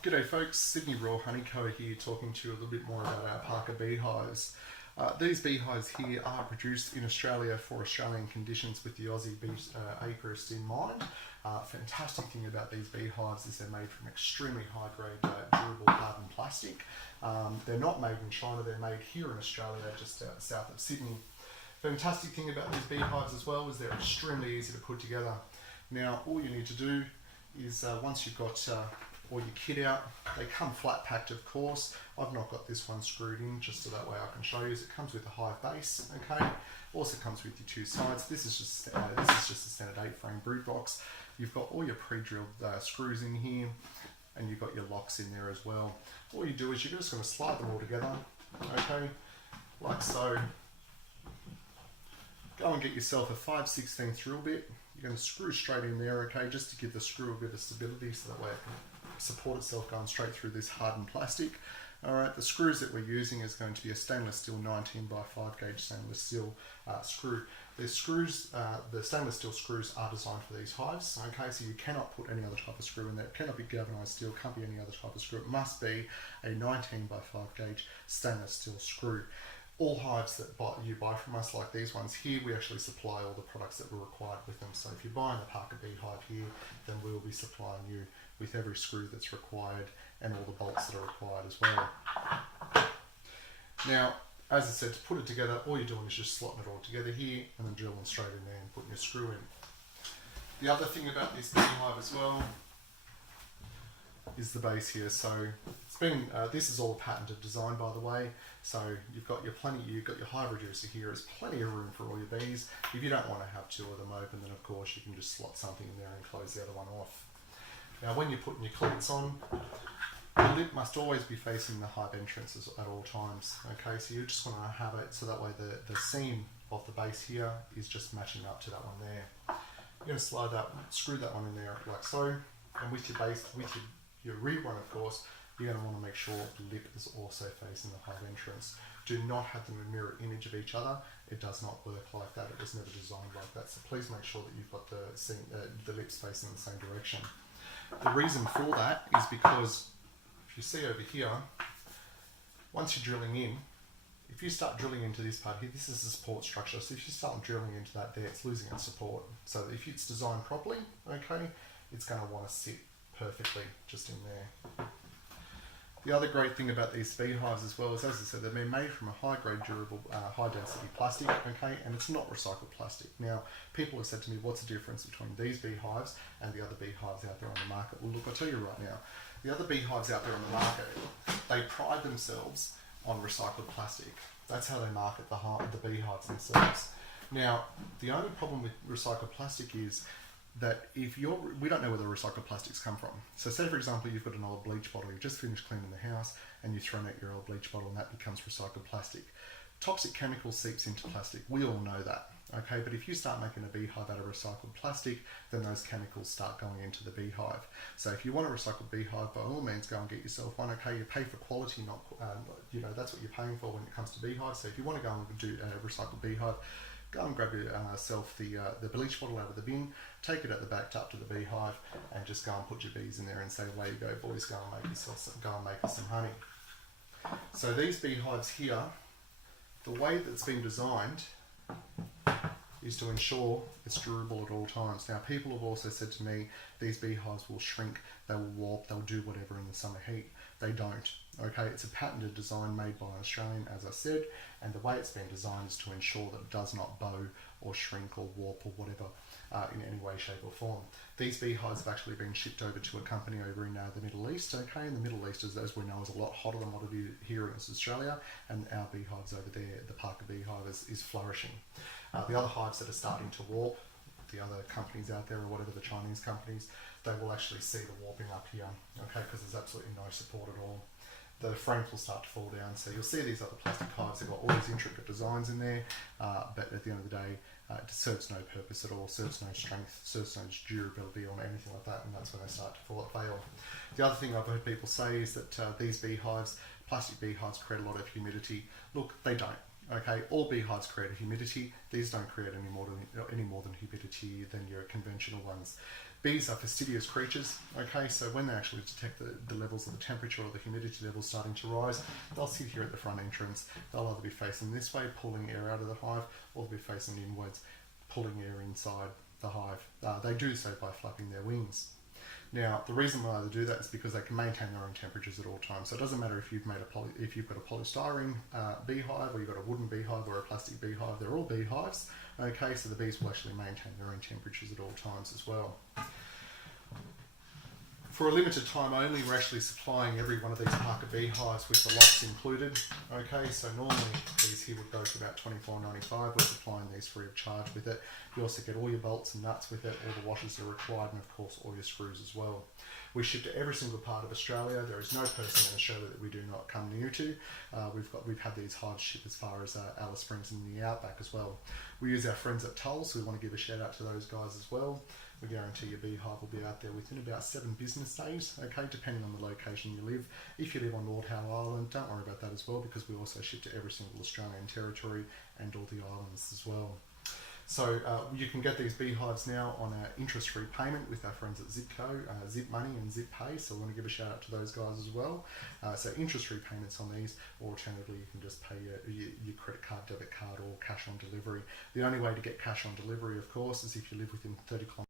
G'day folks, Sydney Raw Honeyco here talking to you a little bit more about our Parker Beehives. These beehives here are produced in Australia for Australian conditions with the Aussie bee apiarists in mind. Fantastic thing about these beehives is they're made from extremely high grade durable hardened plastic. They're not made in China, they're made here in Australia just south of Sydney. Fantastic thing about these beehives as well is they're extremely easy to put together. Now all you need to do is once you've got all your kit out, they come flat packed of course. I've not got this one screwed in just so that way I can show you. It comes with a hive base, okay? Also comes with your two sides. This is just a standard 8-frame brood box. You've got all your pre-drilled screws in here, and you've got your locks in there as well. All you do is you're just going to slide them all together, okay, like so. Go and get yourself a 5/16 drill bit. You're going to screw straight in there, okay, just to give the screw a bit of stability so that way it can support itself going straight through this hardened plastic. Alright, the screws that we're using is going to be a stainless steel 19 by 5 gauge stainless steel screw. The stainless steel screws are designed for these hives, okay, so you cannot put any other type of screw in there. It cannot be galvanized steel, can't be any other type of screw. It must be a 19 by 5 gauge stainless steel screw. All hives that you buy from us, like these ones here, we actually supply all the products that were required with them. So if you're buying the Parker Beehive here, then we'll be supplying you with every screw that's required and all the bolts that are required as well. Now, as I said, to put it together, all you're doing is just slotting it all together here and then drilling straight in there and putting your screw in. The other thing about this beehive as well is the base here. So it's been this is all a patented design, by the way. So you've got your hive reducer here. There's plenty of room for all your bees. If you don't want to have two of them open, then of course you can just slot something in there and close the other one off. Now when you're putting your cleats on, the lip must always be facing the hive entrances at all times. Okay, so you just want to have it so that way the seam of the base here is just matching up to that one there. You're going to screw that one in there like so, and with your base, with your rear one of course, you're going to want to make sure the lip is also facing the hive entrance. Do not have them in mirror image of each other. It does not work like that. It was never designed like that. So please make sure that you've got the lips facing the same direction. The reason for that is because if you see over here, once you're drilling in, if you start drilling into this part here, this is the support structure. So if you start drilling into that there, it's losing its support. So if it's designed properly, okay, it's going to want to sit perfectly just in there. The other great thing about these beehives as well is, as I said, they've been made from a high-grade, durable, high-density plastic, okay, and it's not recycled plastic. Now, people have said to me, what's the difference between these beehives and the other beehives out there on the market? Well, look, I'll tell you right now, the other beehives out there on the market, they pride themselves on recycled plastic. That's how they market the beehives themselves. Now, the only problem with recycled plastic is that we don't know where the recycled plastics come from. So say for example you've got an old bleach bottle, you've just finished cleaning the house and you've thrown out your old bleach bottle and that becomes recycled plastic. Toxic chemical seeps into plastic, we all know that, okay? But if you start making a beehive out of recycled plastic, then those chemicals start going into the beehive. So if you want a recycled beehive, by all means go and get yourself one, okay? You pay for quality, not, that's what you're paying for when it comes to beehives. So if you want to go and do a recycled beehive, go and grab yourself the bleach bottle out of the bin, take it at the back up to the beehive, and just go and put your bees in there and say, away you go, boys, go and make us some honey. So these beehives here, the way that it's been designed is to ensure it's durable at all times. Now, people have also said to me, these beehives will shrink, they will warp, they'll do whatever in the summer heat. They don't. Okay, it's a patented design made by an Australian, as I said, and the way it's been designed is to ensure that it does not bow or shrink or warp or whatever in any way, shape or form. These beehives have actually been shipped over to a company over in the Middle East, okay, and the Middle East, as we know, is a lot hotter than what it is here in Australia, and our beehives over there, the Parker Beehive, is flourishing. The other hives that are starting to warp, the other companies out there or whatever, the Chinese companies, they will actually see the warping up here, okay, because there's absolutely no support at all. The frames will start to fall down, so you'll see these other plastic hives, they've got all these intricate designs in there, but at the end of the day, it serves no purpose at all, serves no strength, serves no durability or anything like that, and that's when they start to fail. The other thing I've heard people say is that these beehives, plastic beehives, create a lot of humidity. Look, they don't. Okay, all beehives create humidity. These don't create any more than humidity than your conventional ones. Bees are fastidious creatures, okay, so when they actually detect the levels of the temperature or the humidity levels starting to rise, they'll sit here at the front entrance. They'll either be facing this way, pulling air out of the hive, or they'll be facing inwards, pulling air inside the hive. They do so by flapping their wings. Now, the reason why they do that is because they can maintain their own temperatures at all times. So it doesn't matter if you've got a polystyrene beehive, or you've got a wooden beehive or a plastic beehive. They're all beehives. Okay, so the bees will actually maintain their own temperatures at all times as well. For a limited time only, we're actually supplying every one of these Parker Beehives with the locks included. Okay, so normally these here would go for about $24.95. We're supplying these free of charge with it. You also get all your bolts and nuts with it, all the washers are required, and of course all your screws as well. We ship to every single part of Australia. There is no person in Australia that we do not come near to. We've had these hives shipped as far as Alice Springs and the Outback as well. We use our friends at Tull, so we want to give a shout out to those guys as well. We guarantee your beehive will be out there within about 7 business days, okay, depending on the location you live. If you live on Lord Howe Island, don't worry about that as well, because we also ship to every single Australian territory and all the islands as well. So you can get these beehives now on an interest-free payment with our friends at Zipco, Zip Money and Zip Pay, so we want to give a shout out to those guys as well. So interest-free payments on these, or alternatively you can just pay your credit card, debit card, or cash on delivery. The only way to get cash on delivery, of course, is if you live within 30 kilometres